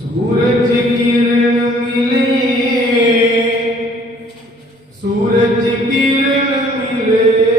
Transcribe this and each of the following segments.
सूरज किरण मिले सूरज किरण मिले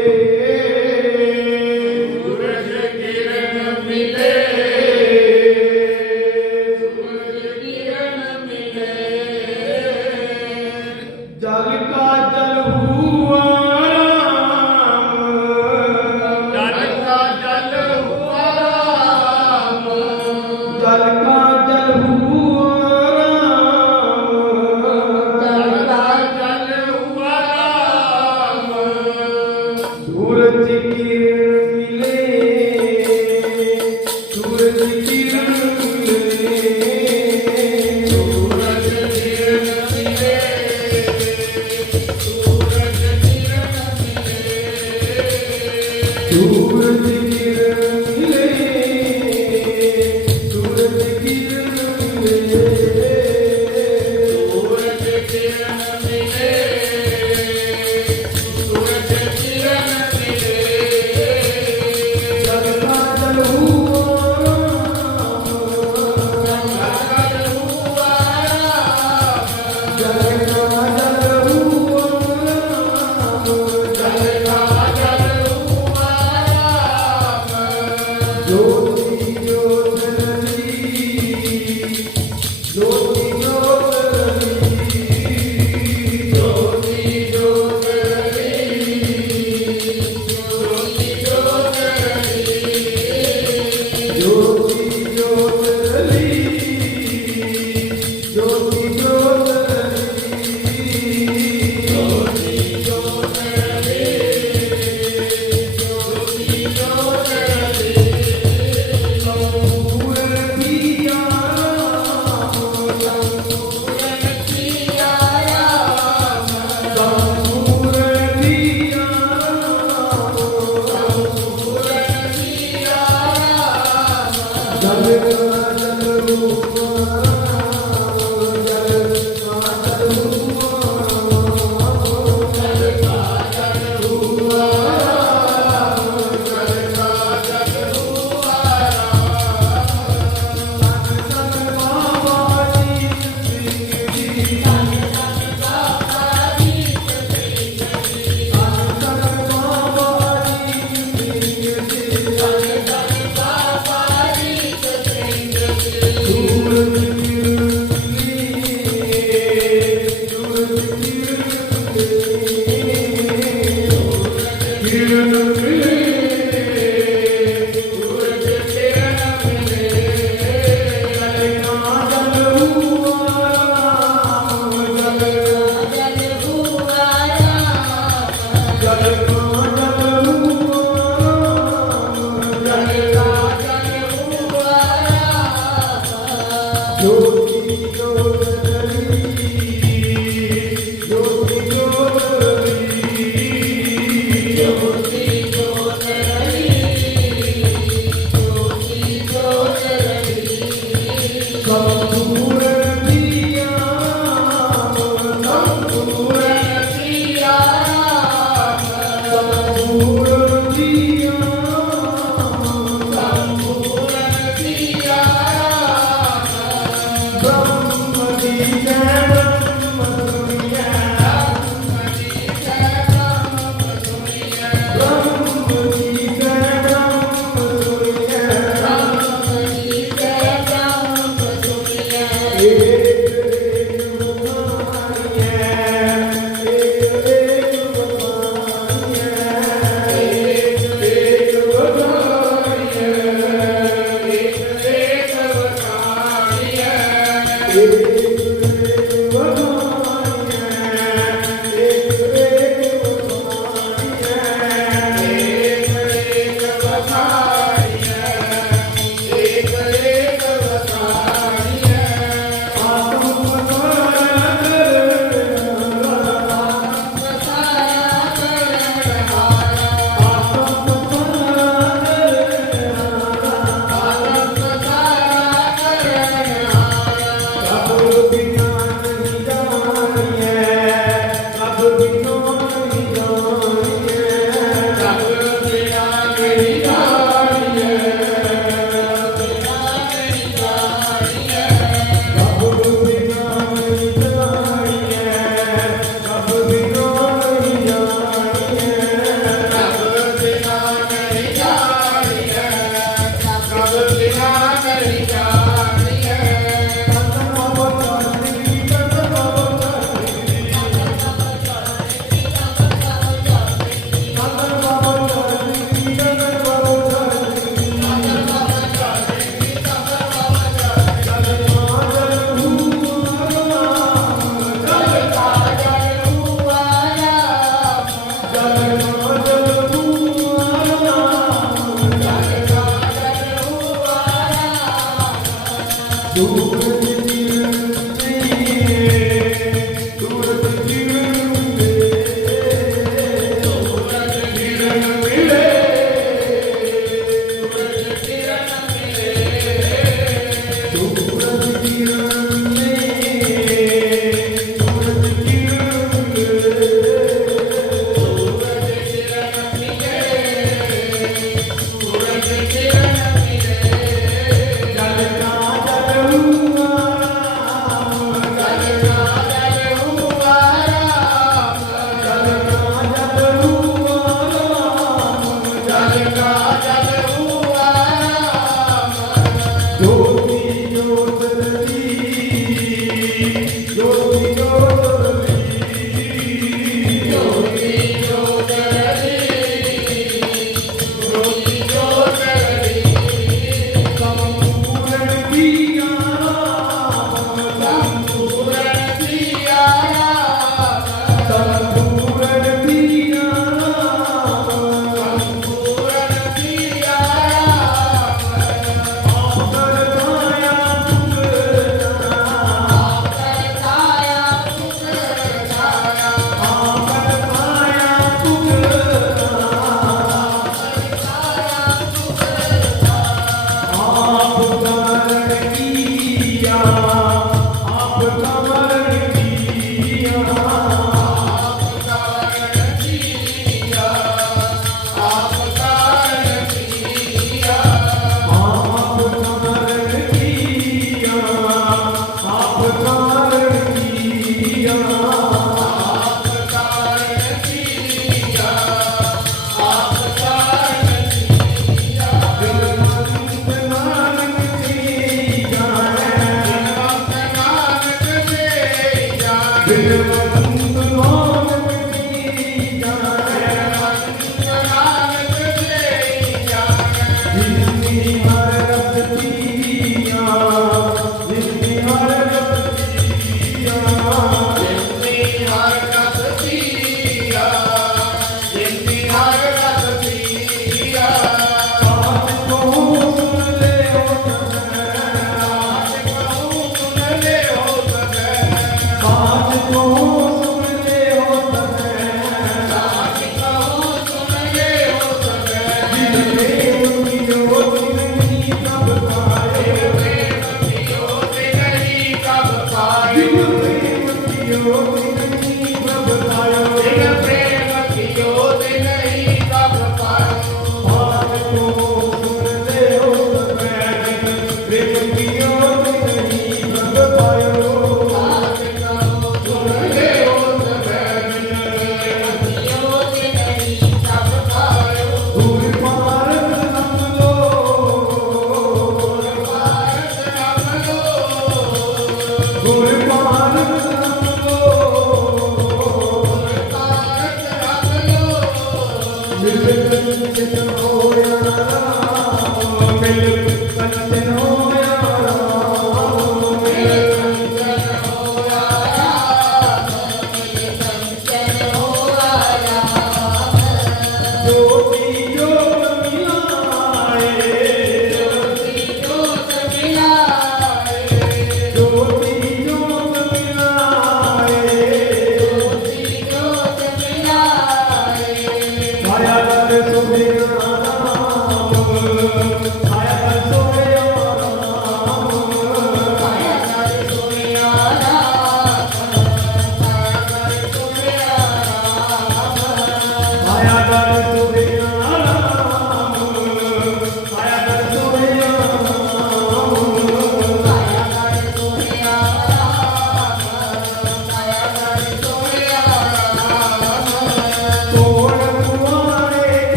Yeah.